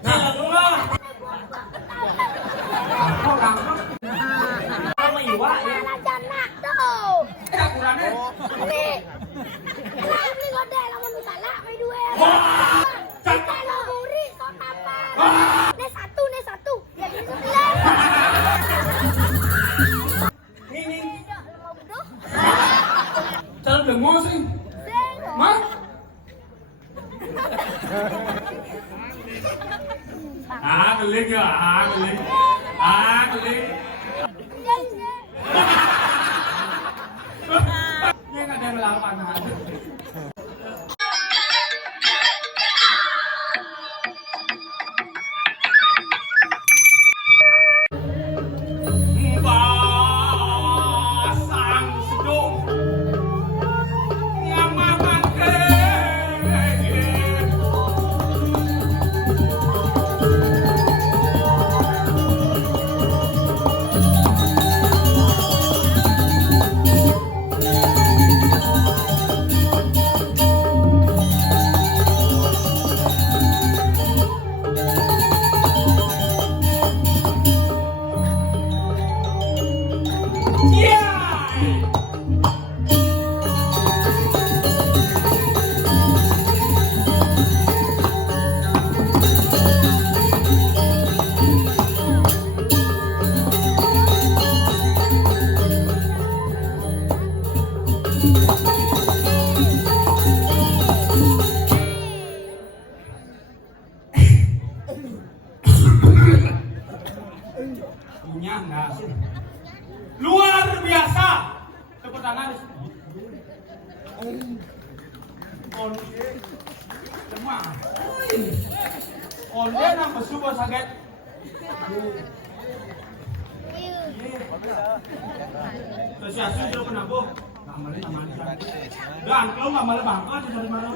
Nah, enggak. Kok langsung? Sama Iwa ya. Jana tuh. Cakurannya. Ini. Lah ini gede lamun salah we duel. Kita lo muri kok apa? Nih satu. Ya ini sebelah. Ini. Jangan dengo sih. Mah? Ngeling ya, ngeling. Ini nggak ada yang melawan. Pasang sedung yang makan punya nggak sih? Luar biasa tepuk tangan lemah onde nang besu bos sakit terus asu itu kenapa ngamalin dan kalau ngamalin bangka di dari mana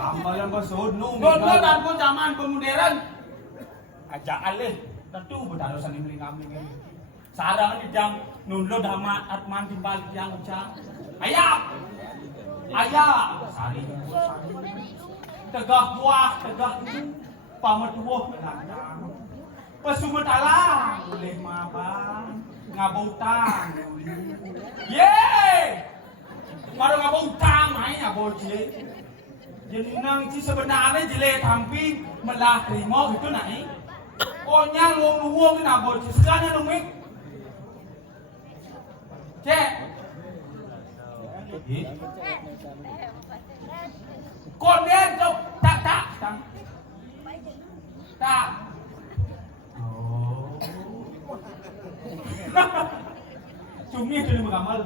tambah yang bersodno dan pun zaman pemodern ajaan leh tentu berdarosan ini ngamling sarang di jam nunlo damat atman timbal yang ucap ayah sari tegah buah tegah pametuh pesumetala boleh mabang ngabutang ye baru ngabutang main ngabutang jadi nang si sebenarnya jele tampi melah terima gitu naik. Konya luang nak bol sekarang dong mik. Cek. Konden cok tak. Oh. Cumi itu mengamal.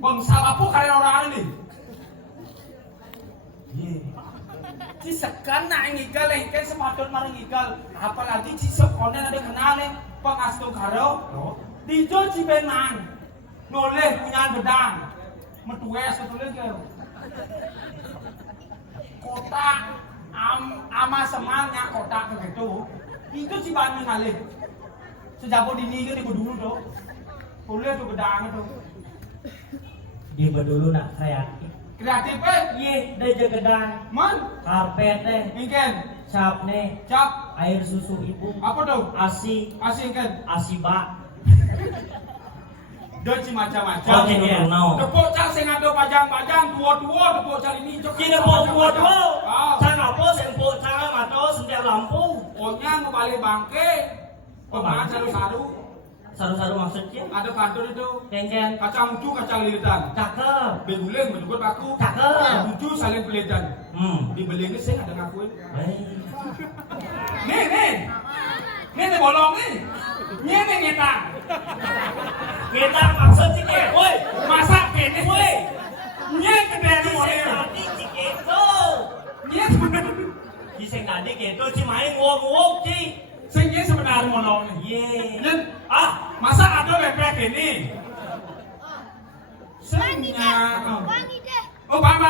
Bangsa apa kalian orang ini? Ci sekana ngigal engkel sepatut marang ngigal. Apalagi ci sekonen ada kenalnya pengastu karo. Dijo ci benang. Noleh punya bedang. Metues ketulih ke. Kota ama semalnya kota begitu. Itu ci banyu ngalih. Sejak dini ke di dulu tuh. Boleh tuh bedang tuh. Di dulu nak kreatif iya dari jagedang karpet ingin cap air susu ibu apa tuh asi ingin bak doci macam-macam tepuk cang sing ado pajang-pajang tua-tua tepuk cang ini kira tua cang apa sing tepuk cang atau setiap lampu pokoknya ngebalik bangke pemain saru-saru maksudnya ada kantor itu kengken kacang ucu kacang lilitan cakep beguling menjemput aku cakep ucu saling pelitan dibeli ini saya ada ngakuin nih bolong nih nyetang Kita maksud tiket, woi. Masa kene Woi. nyek kedai Di mau sing tadi tiket tu. nyek Di sing tadi kita ci main ngomong ci. sing nyek sebenarnya ngomong nih. Ye. Nen, masa ada lepek ini? Wangi deh. Senyap. Wangi deh. Oh, bang.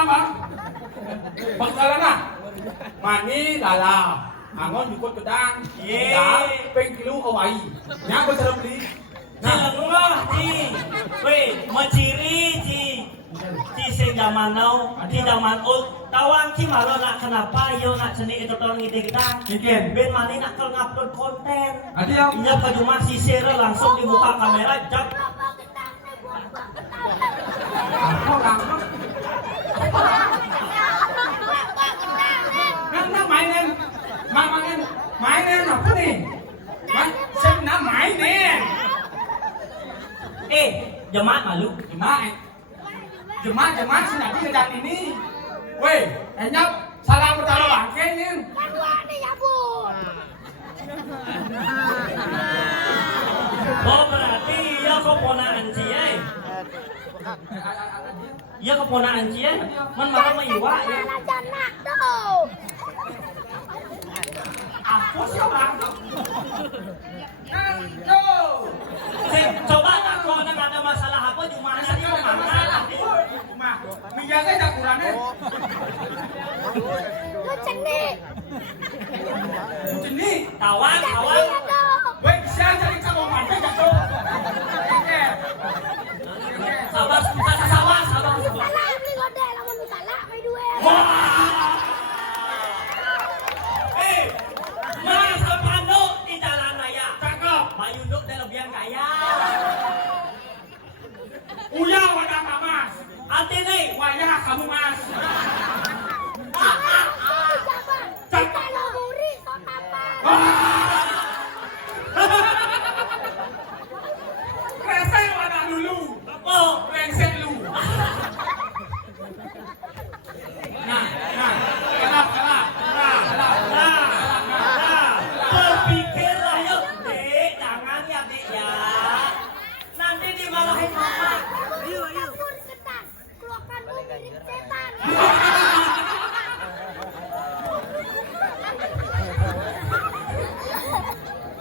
Bakalan ah. Mani dalam. Angon ikut kedang. Ye. Pengkilu awai. Nya betul beli. Ci lengulah ci. Woi, menciri ci. Ci sing zaman now, di zaman old. Tawang ci malah nak kenapa yo nak seni itu tolong ide kita. Iken. Ben mani nak kalau ngupload konten. Adi yang Nya ke rumah si Sera langsung di muka kamera jak. Apa ketangnya buat ketangnya. apa langsung. Nang mainin. Mainin apa nih? Senang mainin. Jemaat malu. Jemaat senang di sedang ini. Weh, enyap salah bertaruh bangke nih. Kan wangi ya bun. Oh berarti ya keponaan cie. Ya keponaan cie. Man malah maiwa ya. Malah janak tuh. Apa sih orang? Yo. Coba tak kalau ada masalah apa cuma tadi masalah. Mah, minjaknya tak kurangnya. Lu cenik. Ini Kawan. Iya dong. weh bisa jadi kamu mati jatuh. Sabar. Salah beli gode lamun salah main duel. Mas Pando di jalan raya. Cakep. Bayu Nuk dan lebih kaya. Uya wadah mas. Hati nih. Wayah kamu mas. Kita lo muri sok apa? Resek wadah dulu. Oh, Resek lu. Nah. Kalah. Berpikirlah yuk, Dek. Jangan ya, Dek ya. Nanti dimarahin mama. Kabur ketan. Keluarkanmu mirip setan.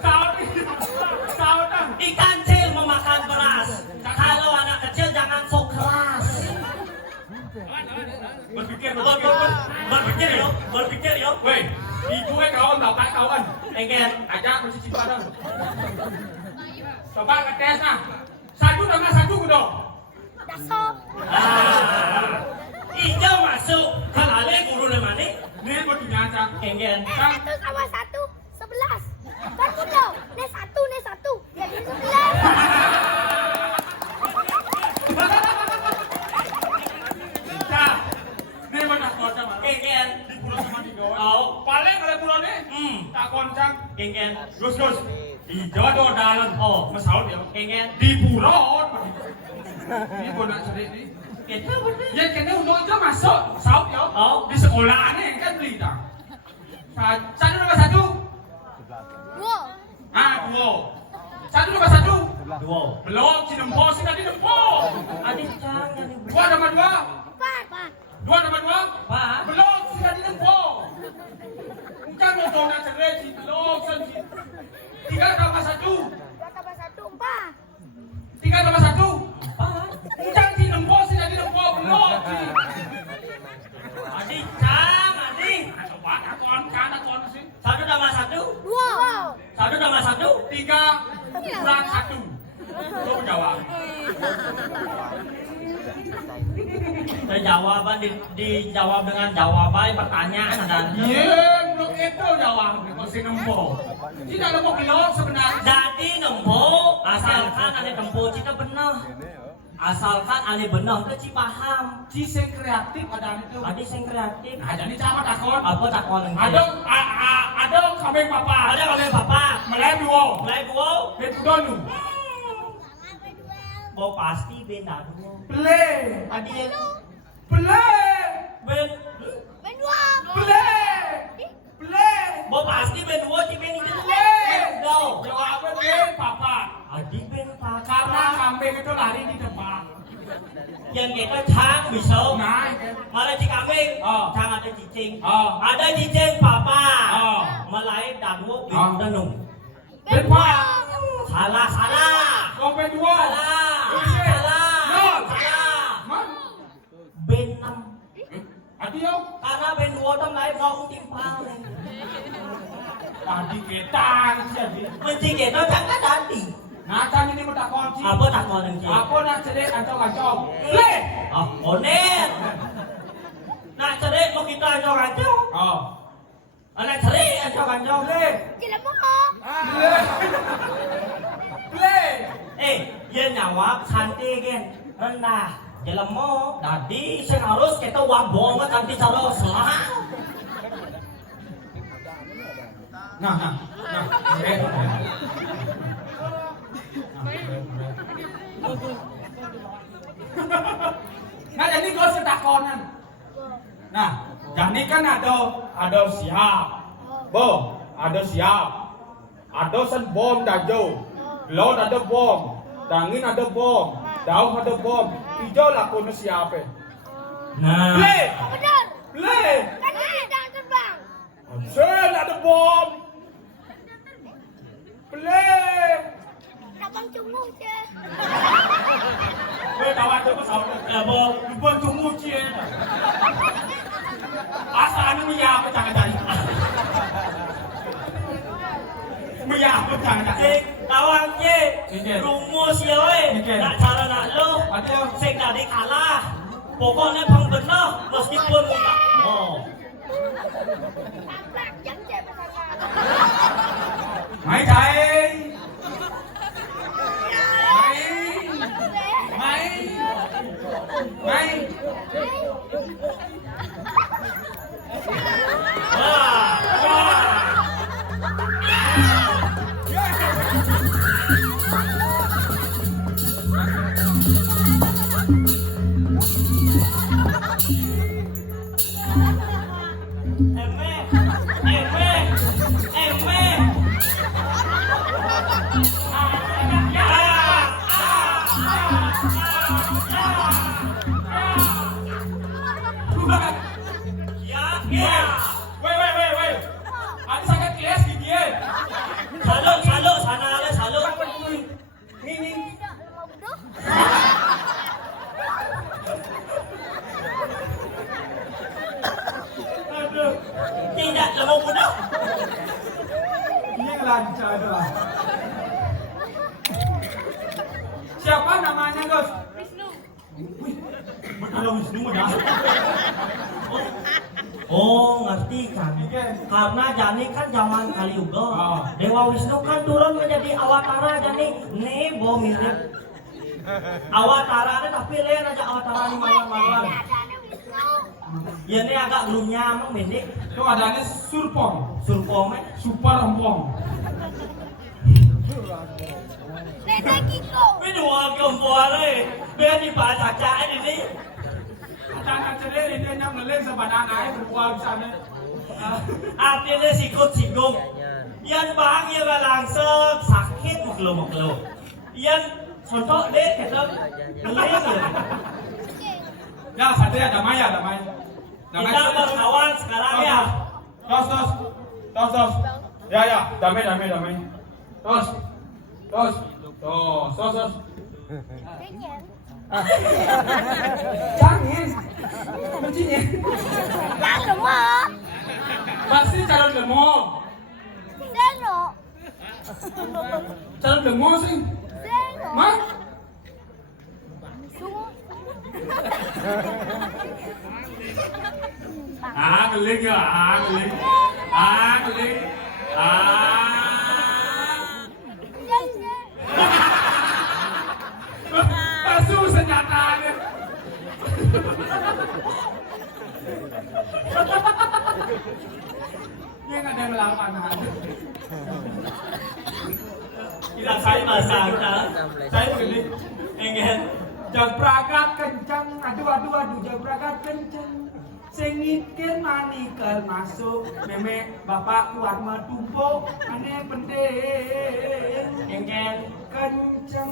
Saud. Ikan kecil memakan beras. Kalau anak kecil jangan sok keras. Berpikir yuk. Weh, ibu kawan bapak kawan. Pengen. Ajak mesti cipa dong. Coba ngetes nah. Satu tambah satu dong. Dasok. Ijo masuk. Kalale guru lemani. Ini buat dinyata. Pengen. 1 sama 1 11. Kan udah. Nih 1. Jadi 11. Cak, ini mana kota mana? Pengen. Di pulau sama di Jawa. Oh. Paling kalau pulau ini, tak koncang. Pengen. Gus. Di Jawa do dalam. Oh. Masaud ya. Pengen. Di pulau. Ini pun nak sedih ni. Kita bener. Ya kena untuk itu masuk. Saud ya. Oh. Di sekolah ni kan beli tak. Satu tambah satu. Wow. Dua. Satu tambah satu. Dua. Belum, si nempol, si tadi nempol. Adik jangan. Dua tambah dua. 4. Dua tambah dua. Pak. Belum, si tadi nempol. Bukan mau nak cerai, si belum, si. 3 tambah 1. 2 tambah 1 4. 3 tambah 1. Pak. Bukan si nempol, si tadi nempol. Belum, si. Adik jangan. Adik. Coba, aku sih. 1 tambah 1. 2. 1 tambah 1. 3 kurang 1. Kau jawab. Jawaban dijawab dengan jawaban pertanyaan dan Iya, belum itu jawab. Kau si nempol. Tidak nempol belum sebenarnya. jadi nempo asalkan ane tempo cita benar. Asalkan ane benar ke ci paham. Si sing kreatif ada itu. Adik sing kreatif. Nah, jadi sama takon. Apa takon lagi? Ada kambing papa. Ada kami papa. Mulai dua. Mulai dua. Itu dulu. Bo pasti benda dua. Play. Adik Play. ben. Ben 2. Play. Play. Bo pasti ben dua ci ben itu. Play. Go. Jawabnya play papa. Adik ben papa. Karena kambing itu lari di depan. Yang kita cang bisa. Nah, Malah si kambing, Oh. cang ada cicing. Oh. Ada cicing papa. Oh. Mulai danwo Oh. bintenung. Berdua. Salah, salah. Kau berdua. Salah. Isi. Salah. Nol. Salah. Man. Ben 6. Adi yo. Karena ben 2 tam lain mau timpal. Tadi ketang jadi. Menci kita jangan tadi. Nah, kan ini minta kunci. Apa tak kau nanti? Apa nak cedek atau kacau? Play. Oh, onet. Nak cerai mau kita ancang-ancang. Oh. Anak cerai ancang-ancang. Play. Tidak mau. Play. Play. Dia nyawab santai kan. Rendah. Dalam mau, tadi saya harus kita wabong nanti cara selah. Nah. Play. Nah, jadi kau setakonan. Nah, jadi kan ada siap. Bom, ada siap. Ada sen bom dajo. Laut ada bom. Dangin ada bom. Daun ada bom. Hijau lakukan siapa? Nah. Play. Benar. Play. Kan ini jangan terbang. Sen ada bom. Play. Abang cungu je. Weh, kawan tu pasal bom. Bom cuma cie. Asal ni mia apa jangan jadi. Mia apa jangan jadi. Kawan je, Okey. rumus ya weh. Okey. Nak cara nak lo. Ada. Saya tadi kalah. Pokoknya pang benar meskipun muka. Oh. Tabrak jangan je bersama. Mai thầy. Mai. Wah, wah. Weh. Ada sangat kelas di dia. Saluk sana le saluk. Ni. Aduh. Tidak lama mudah. Ini lancar dah. Siapa namanya, Gus? Wih, betul Wisnu dah. Oh, ngerti kan? Oke. Karena Jani kan zaman Kaliuga. Oh. Dewa Wisnu kan turun menjadi awatara Jani. Nih, bo mirip. Awatara tapi lain aja awatara di malam-malam. Ya ini agak belumnya emang pendek. Itu adanya surpong, Surpome. super empong. Nenek Kiko. Ini dua kempuare. Biar dibaca caca ini. Anak cedek ini yang ngeleng sebanana air berbuah di sana. Artinya sikut-sikut. Yang bahagia langsung sakit muklo. Yang contoh deh kita ngeleng. Ya, Satria damai. Kita berkawan sekarang ya. Tos. Ya, damai. Tos. Jangan. Kuncinya. Jangan lemah. Pasti calon demo. Zeno. Calon demo sih. Zeno. Mah? Sungguh. Ngeling ya, ngeling. Pasuh senjatanya. Ini nggak ada yang melawan. Tidak saya masak. Saya begini. Ingin. Jabrakat kencang, aduh, jabrakat kencang. Sengitkan manikel masuk, memek bapak warma tumpuk, aneh penting. Ingin. Kencang.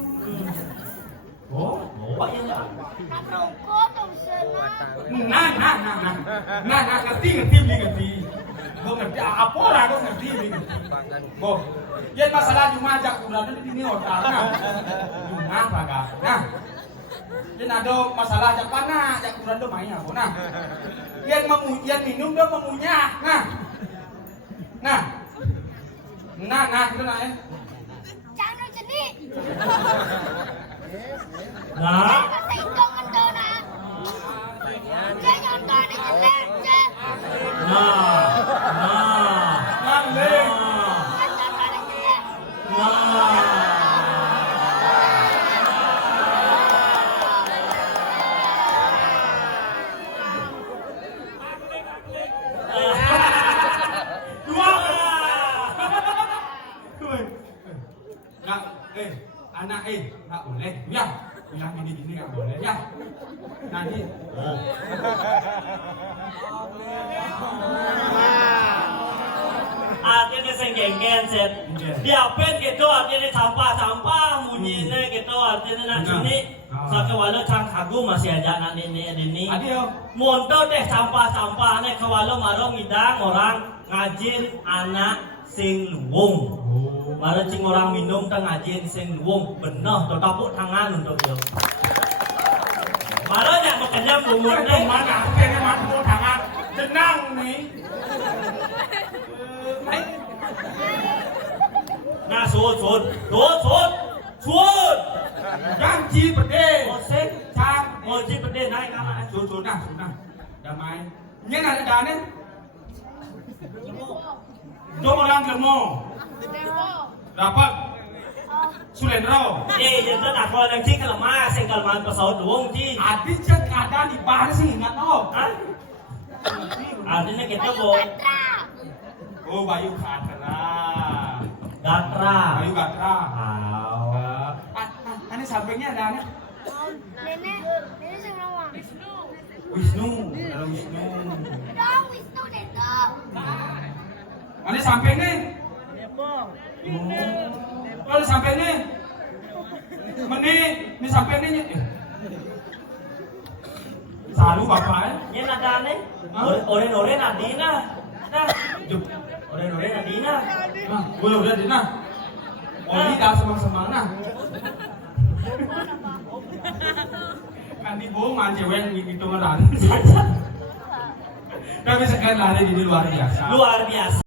Oh, bawa yang tak. Nak rokok tuh sana. Nah, ngerti. Gue ngerti apa lah, gue ngerti. Boh, yang masalah cuma ajak kurang ini otak nah. Cuma apa kak? Nah, yang ada masalah ajak panah, ajak kurang tuh main apa? Nah, yang minum dia memunyak. Nah, gitu nah ya. Jangan jenis. Nah, Kata indong kentol nak. Jangan kau ni jelek je. Nah, leh. Kentol kau ni jelek. Anak nggak boleh ya, bilang gini nggak boleh ya. Nanti artinya senggenggen set. Diapin gitu artinya sampah munyinya gitu artinya nak sini. Sake walau cang kagum masih aja nak ini. adio. Monto deh sampah nih kewalau marong ngidang orang ngajin anak sing luwung. Malah cing orang minum tang ngajin sing luwung benoh to tapuk tangan untuk dia. Malah nak makannya bumur deh. Mana? Kayaknya mati tangan. Tenang nih. Nah, sun. Janji pede. Oseng, Cang. moji pede naik kamar. Sudah. Damai. Ini ada dana. Dua orang lemo. Dapat. Sulendro. Yang tu nak kalau yang cik kelemahan, sing kelemahan pesawat luwung cik. Adi cek ada di bar sih ingat no. Hah? Artinya kita Bayu bawa katra. Oh Bayu Gatra. gatra. Bayu Gatra. Wow. Ini sampingnya ada nih. Nenek sing rawang. Wisnu. Ada Wisnu. Dong Wisnu nenek. Ini sampingnya. Kalau sampingnya. Ini sampingnya. Salu bapak ya. Yang ada nih, ore Nadina. Nah, ore Nadina. Nah, boleh udah Dina. Oh ini dah semang nah. Kan di bohongan cewek gitu ngeran. Tapi sekarang lari di luar biasa. Luar biasa.